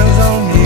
hands on me.